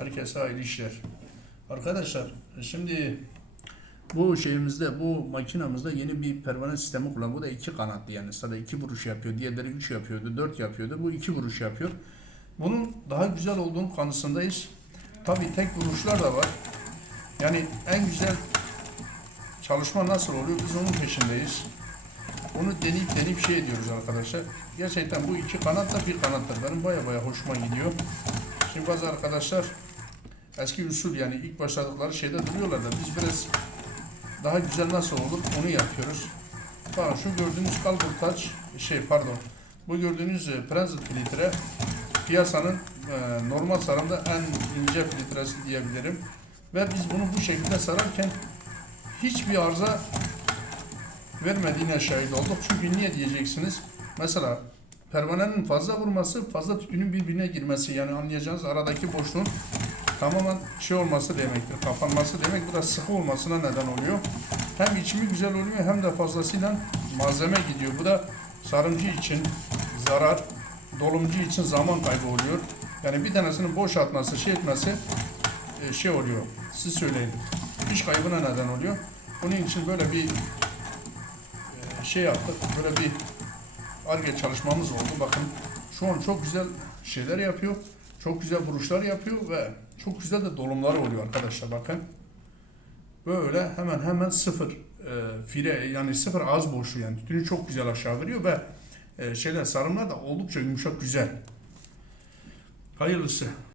Herkese hayırlı işler. Arkadaşlar şimdi bu şeyimizde bu makinamızda yeni bir pervane sistemi kullan. Bu da iki kanatlı yani sada iki vuruş yapıyor. Diğerleri üç yapıyordu, dört yapıyordu. Bu iki vuruş yapıyor. Bunun daha güzel olduğunu kanısındayız. Tabii tek vuruşlar da var. Yani en güzel çalışma nasıl oluyor? Biz onun peşindeyiz. Onu deneyip deneyip şey ediyoruz arkadaşlar. Gerçekten bu iki kanat da bir kanattır. Benim baya baya hoşuma gidiyor. Şimdi bazı arkadaşlar eski usul yani ilk başladıkları şeyde duruyorlar da biz biraz daha güzel nasıl olur onu yapıyoruz. Bakın şu gördüğünüz kalbur touch şey pardon bu gördüğünüz e, transit filtre piyasanın e, normal sarımda en ince filtresi diyebilirim. Ve biz bunu bu şekilde sararken hiçbir arıza vermediğine şahit olduk. Çünkü niye diyeceksiniz? Mesela pervanenin fazla vurması, fazla tütünün birbirine girmesi yani anlayacağınız aradaki boşluğun tamamen şey olması demektir, kapanması demek. Bu da sıkı olmasına neden oluyor. Hem içimi güzel oluyor hem de fazlasıyla malzeme gidiyor. Bu da sarımcı için zarar, dolumcu için zaman kaybı oluyor. Yani bir tanesinin boş atması, şey etmesi e, şey oluyor. Siz söyleyin. İş kaybına neden oluyor. Bunun için böyle bir e, şey yaptık. Böyle bir ARGE çalışmamız oldu. Bakın şu an çok güzel şeyler yapıyor. Çok güzel vuruşlar yapıyor ve çok güzel de dolumları oluyor arkadaşlar bakın. Böyle hemen hemen sıfır e, fire yani sıfır ağız boşluğu yani tütünü çok güzel aşağı veriyor ve e, şeyler sarımlar da oldukça yumuşak güzel. Hayırlısı.